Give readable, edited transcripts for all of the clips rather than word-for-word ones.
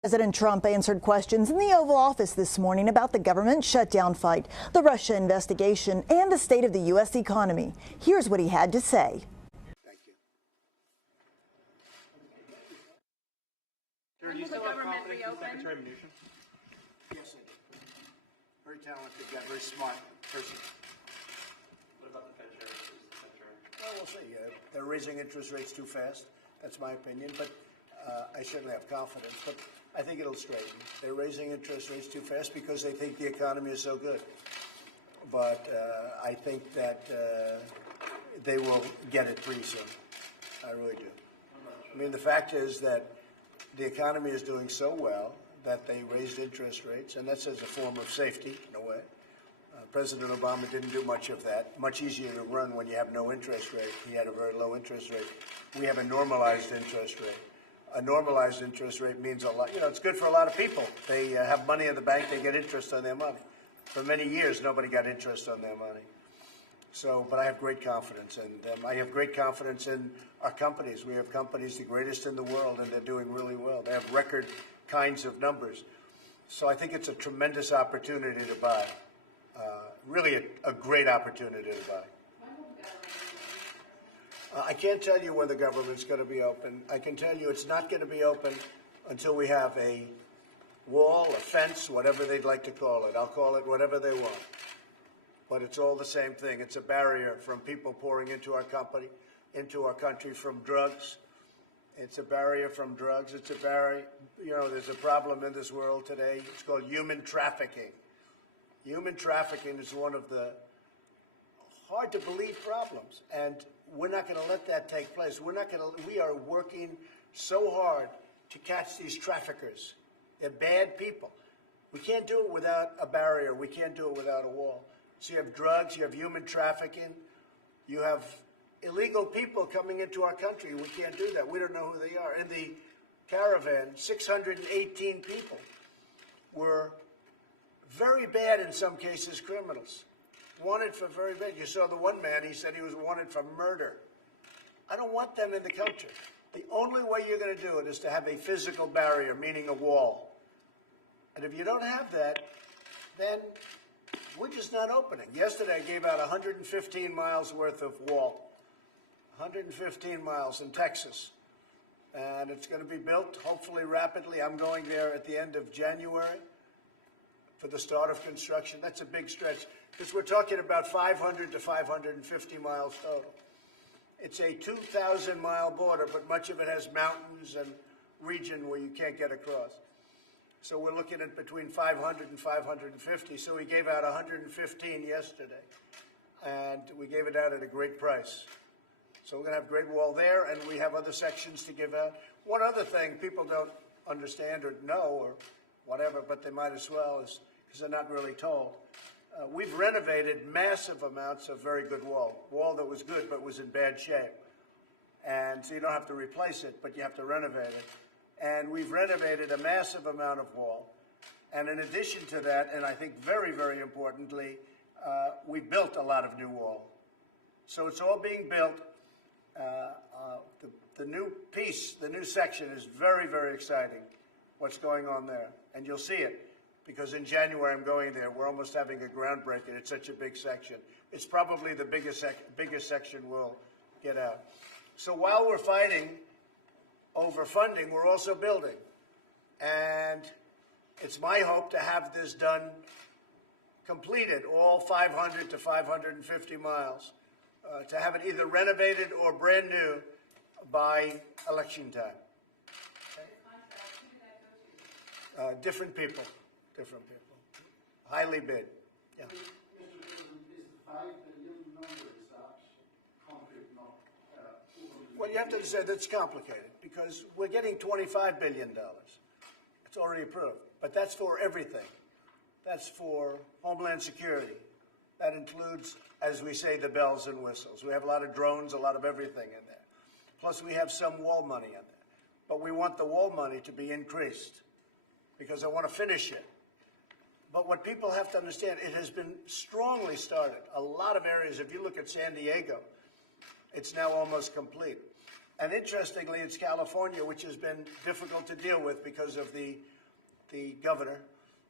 President Trump answered questions in the Oval Office this morning about the government shutdown fight, the Russia investigation, and the state of the U.S. economy. Here's what he had to say. Thank you. Do you still have confidence in Secretary Mnuchin? Yes, I do. Very talented guy, very smart person. What about the Fed chair? Well, we'll see. They're raising interest rates too fast. That's my opinion, but I certainly have confidence. But I think it'll straighten. They're raising interest rates too fast because they think the economy is so good. But I think that they will get it pretty soon. I really do. I mean, the fact is that the economy is doing so well that they raised interest rates, and that's as a form of safety, in a way. President Obama didn't do much of that. Much easier to run when you have no interest rate. He had a very low interest rate. We have a normalized interest rate. A normalized interest rate means a lot. You know, it's good for a lot of people. They have money in the bank. They get interest on their money. For many years, nobody got interest on their money. So, but I have great confidence, and I have great confidence in our companies. We have companies the greatest in the world, and they're doing really well. They have record kinds of numbers. So I think it's a tremendous opportunity to buy. Really a great opportunity to buy. I can't tell you when the government's going to be open. I can tell you it's not going to be open until we have a wall, a fence, whatever they'd like to call it. I'll call it whatever they want. But it's all the same thing. It's a barrier from people pouring into our country from drugs. It's a barrier from drugs. It's a barrier. You know, there's a problem in this world today. It's called human trafficking. Human trafficking is one of the hard-to-believe problems, and we're not going to let that take place. We are working so hard to catch these traffickers. They're bad people. We can't do it without a barrier. We can't do it without a wall. So you have drugs, you have human trafficking, you have illegal people coming into our country. We can't do that. We don't know who they are. In the caravan, 618 people were very bad, in some cases, criminals. Wanted for very bad. You saw the one man, he said he was wanted for murder. I don't want them in the country. The only way you're going to do it is to have a physical barrier, meaning a wall. And if you don't have that, then we're just not opening. Yesterday I gave out 115 miles worth of wall. 115 miles in Texas. And it's going to be built, hopefully rapidly. I'm going there at the end of January for the start of construction. That's a big stretch, because we're talking about 500 to 550 miles total. It's a 2,000-mile border, but much of it has mountains and region where you can't get across. So we're looking at between 500 and 550. So we gave out 115 yesterday, and we gave it out at a great price. So we're going to have Great Wall there, and we have other sections to give out. One other thing people don't understand or know or whatever, but they might as well, is because they're not really told. We've renovated massive amounts of very good wall that was good but was in bad shape. And so you don't have to replace it, but you have to renovate it. And we've renovated a massive amount of wall. And in addition to that, and I think very, very importantly, we built a lot of new wall. So it's all being built. The new piece, the new section is very, very exciting, what's going on there. And you'll see it, because in January I'm going there. We're almost having a groundbreaking. It's such a big section. It's probably the biggest section we'll get out. So while we're fighting over funding, we're also building. And it's my hope to have this done, completed, all 500 to 550 miles, to have it either renovated or brand new by election time. Different people. Highly bid. Yeah. Mr. President, is the 5 billion number, is that concrete, not well, you have to understand that's complicated, because we're getting $25 billion. It's already approved. But that's for everything. That's for Homeland Security. That includes, as we say, the bells and whistles. We have a lot of drones, a lot of everything in there. Plus, we have some wall money in there. But we want the wall money to be increased, because I want to finish it. But what people have to understand, it has been strongly started. A lot of areas, if you look at San Diego, it's now almost complete. And interestingly, it's California, which has been difficult to deal with because of the governor.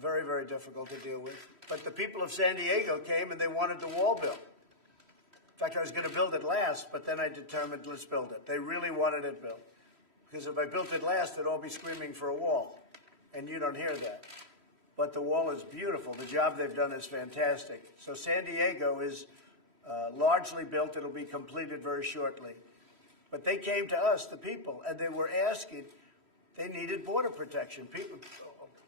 Very, very difficult to deal with. But the people of San Diego came and they wanted the wall built. In fact, I was going to build it last, but then I determined, let's build it. They really wanted it built. Because if I built it last, they'd all be screaming for a wall. And you don't hear that. But the wall is beautiful. The job they've done is fantastic. So San Diego is largely built. It'll be completed very shortly. But they came to us, the people, and they were asking, they needed border protection.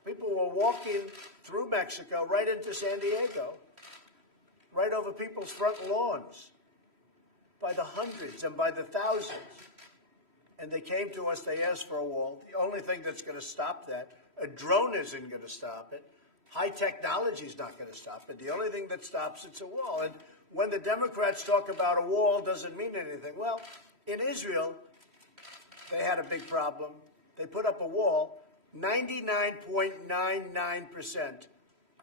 People were walking through Mexico right into San Diego, right over people's front lawns, by the hundreds and by the thousands. And they came to us, they asked for a wall. The only thing that's going to stop that, a drone isn't going to stop it. High technology is not going to stop it. The only thing that stops it's a wall. And when the Democrats talk about a wall, doesn't mean anything. Well, in Israel, they had a big problem. They put up a wall. 99.99%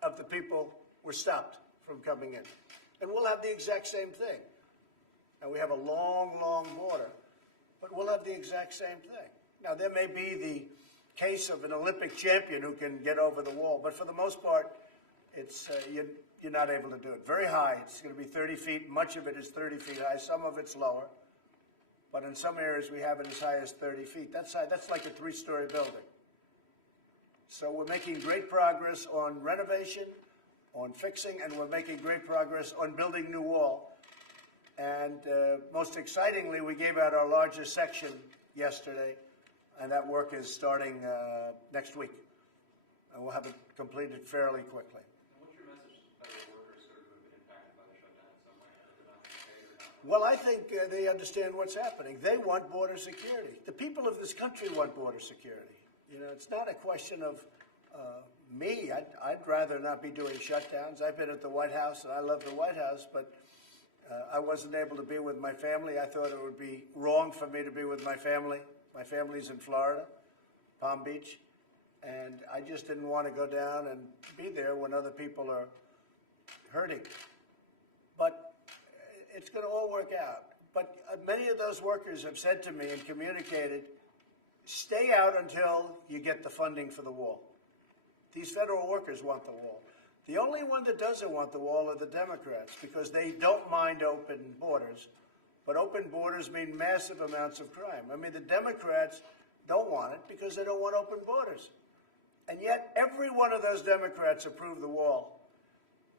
of the people were stopped from coming in. And we'll have the exact same thing. And we have a long, long border, but we'll have the exact same thing. Now, there may be the case of an Olympic champion who can get over the wall, but for the most part, it's you're not able to do it. Very high. It's going to be 30 feet. Much of it is 30 feet high. Some of it's lower. But in some areas, we have it as high as 30 feet. That's like a 3-story building. So we're making great progress on renovation, on fixing, and we're making great progress on building new wall. And most excitingly, we gave out our largest section yesterday, and that work is starting next week. And we'll have it completed fairly quickly. And what's your message to federal workers who have been impacted by the shutdown in some way? They're not paid or not? Well, I think they understand what's happening. They want border security. The people of this country want border security. You know, it's not a question of me. I'd rather not be doing shutdowns. I've been at the White House, and I love the White House, but I wasn't able to be with my family. I thought it would be wrong for me to be with my family. My family's in Florida, Palm Beach, and I just didn't want to go down and be there when other people are hurting. But it's going to all work out. But many of those workers have said to me and communicated, stay out until you get the funding for the wall. These federal workers want the wall. The only one that doesn't want the wall are the Democrats, because they don't mind open borders. But open borders mean massive amounts of crime. I mean, the Democrats don't want it because they don't want open borders. And yet, every one of those Democrats approved the wall,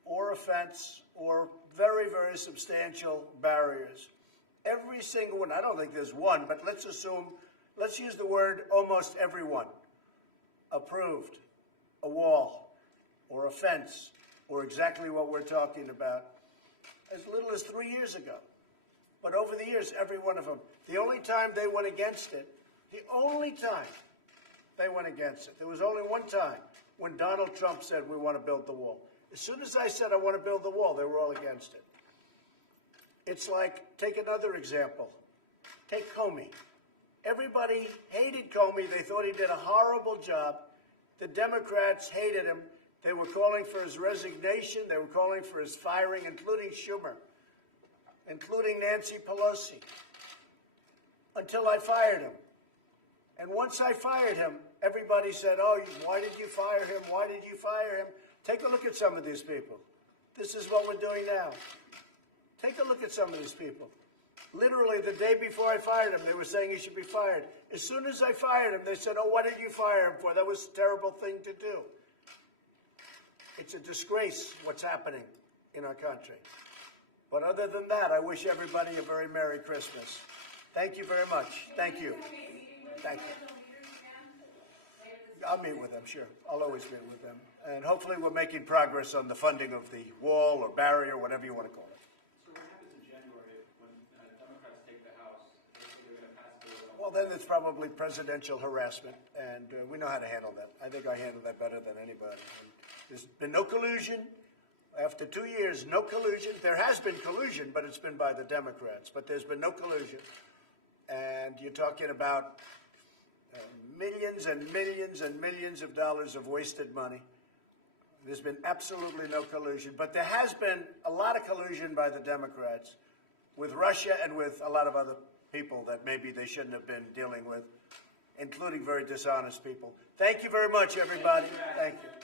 or a fence, or very, very substantial barriers. Every single one. I don't think there's one, but let's use the word almost everyone approved a wall or a fence or exactly what we're talking about as little as 3 years ago. But over the years, every one of them. The only time they went against it, there was only one time when Donald Trump said, we want to build the wall. As soon as I said I want to build the wall, they were all against it. It's like, take another example. Take Comey. Everybody hated Comey. They thought he did a horrible job. The Democrats hated him. They were calling for his resignation. They were calling for his firing, including Schumer, including Nancy Pelosi, until I fired him. And once I fired him, everybody said, oh, why did you fire him? Why did you fire him? Take a look at some of these people. This is what we're doing now. Take a look at some of these people. Literally, the day before I fired him, they were saying he should be fired. As soon as I fired him, they said, oh, what did you fire him for? That was a terrible thing to do. It's a disgrace what's happening in our country. But other than that, I wish everybody a very Merry Christmas. Thank you very much. Thank you. Thank you. I'll meet with them, sure. I'll always meet with them. And hopefully we're making progress on the funding of the wall or barrier, whatever you want to call it. So what happens in January when Democrats take the House? They're going to pass a bill. Well, then it's probably presidential harassment, and we know how to handle that. I think I handle that better than anybody. And there's been no collusion. After 2 years, no collusion. There has been collusion, but it's been by the Democrats. But there's been no collusion. And you're talking about millions and millions and millions of dollars of wasted money. There's been absolutely no collusion. But there has been a lot of collusion by the Democrats with Russia and with a lot of other people that maybe they shouldn't have been dealing with, including very dishonest people. Thank you very much, everybody. Thank you.